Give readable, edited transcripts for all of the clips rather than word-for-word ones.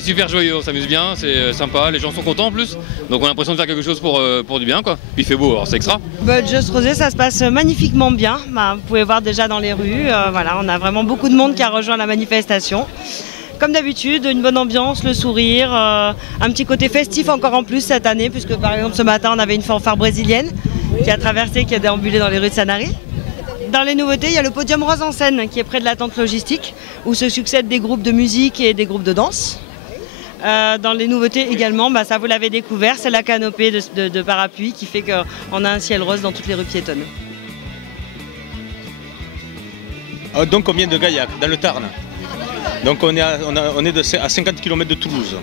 c'est super joyeux, on s'amuse bien, c'est sympa, les gens sont contents en plus. Donc on a l'impression de faire quelque chose pour du bien quoi. Puis il fait beau, alors c'est extra. Just Rosé, ça se passe magnifiquement bien. Vous pouvez voir déjà dans les rues, voilà, on a vraiment beaucoup de monde qui a rejoint la manifestation. Comme d'habitude, une bonne ambiance, le sourire, un petit côté festif encore en plus cette année, puisque par exemple ce matin on avait une fanfare brésilienne qui a traversé, qui a déambulé dans les rues de Sanary. Dans les nouveautés, il y a le podium rose en scène qui est près de la tente logistique, où se succèdent des groupes de musique et des groupes de danse. Dans les nouveautés également, ça vous l'avez découvert, c'est la canopée de parapluie qui fait qu'on a un ciel rose dans toutes les rues piétonnes. Donc on vient de Gaillac, dans le Tarn. Donc on est à 50 km de Toulouse.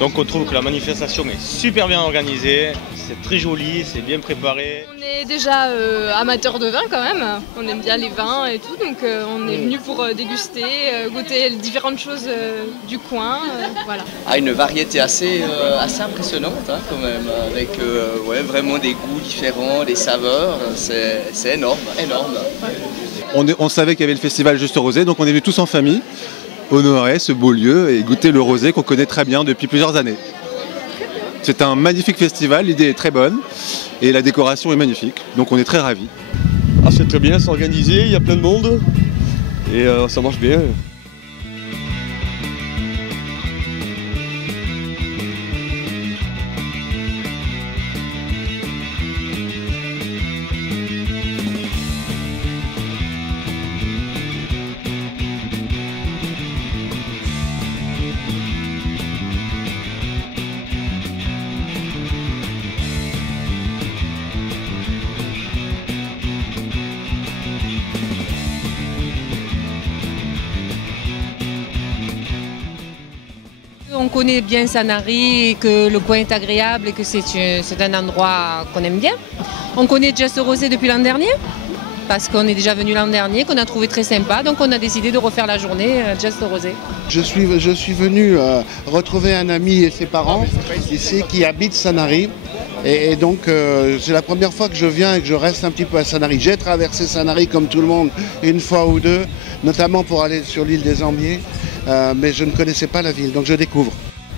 Donc on trouve que la manifestation est super bien organisée, c'est très joli, c'est bien préparé. On est déjà amateurs de vin quand même, on aime bien les vins et tout, donc on est venu pour déguster, goûter les différentes choses du coin, voilà. Une variété assez impressionnante quand même, avec vraiment des goûts différents, des saveurs, c'est énorme, énorme. On savait qu'il y avait le festival Just Rosé, donc on est venus tous en famille honorer ce beau lieu et goûter le rosé qu'on connaît très bien depuis plusieurs années. C'est un magnifique festival, l'idée est très bonne et la décoration est magnifique, donc on est très ravis. C'est très bien, c'est organisé, il y a plein de monde et ça marche bien. On connaît bien Sanary, que le coin est agréable et que c'est un endroit qu'on aime bien. On connaît Just Rosé depuis l'an dernier, parce qu'on est déjà venu l'an dernier, qu'on a trouvé très sympa, donc on a décidé de refaire la journée Just Rosé. Je suis venu retrouver un ami et ses parents ici qui habitent Sanary. Et donc c'est la première fois que je viens et que je reste un petit peu à Sanary. J'ai traversé Sanary comme tout le monde une fois ou deux, notamment pour aller sur l'île des Ambiers, mais je ne connaissais pas la ville, donc je découvre.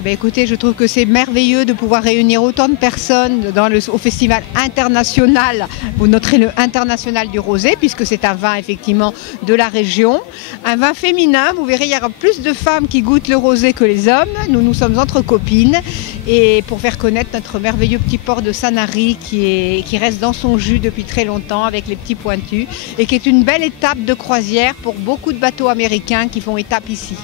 Écoutez, je trouve que c'est merveilleux de pouvoir réunir autant de personnes au festival international, vous noterez le international du rosé, puisque c'est un vin effectivement de la région. Un vin féminin, vous verrez, il y aura plus de femmes qui goûtent le rosé que les hommes. Nous sommes entre copines. Et pour faire connaître notre merveilleux petit port de Sanary qui reste dans son jus depuis très longtemps avec les petits pointus et qui est une belle étape de croisière pour beaucoup de bateaux américains qui font étape ici.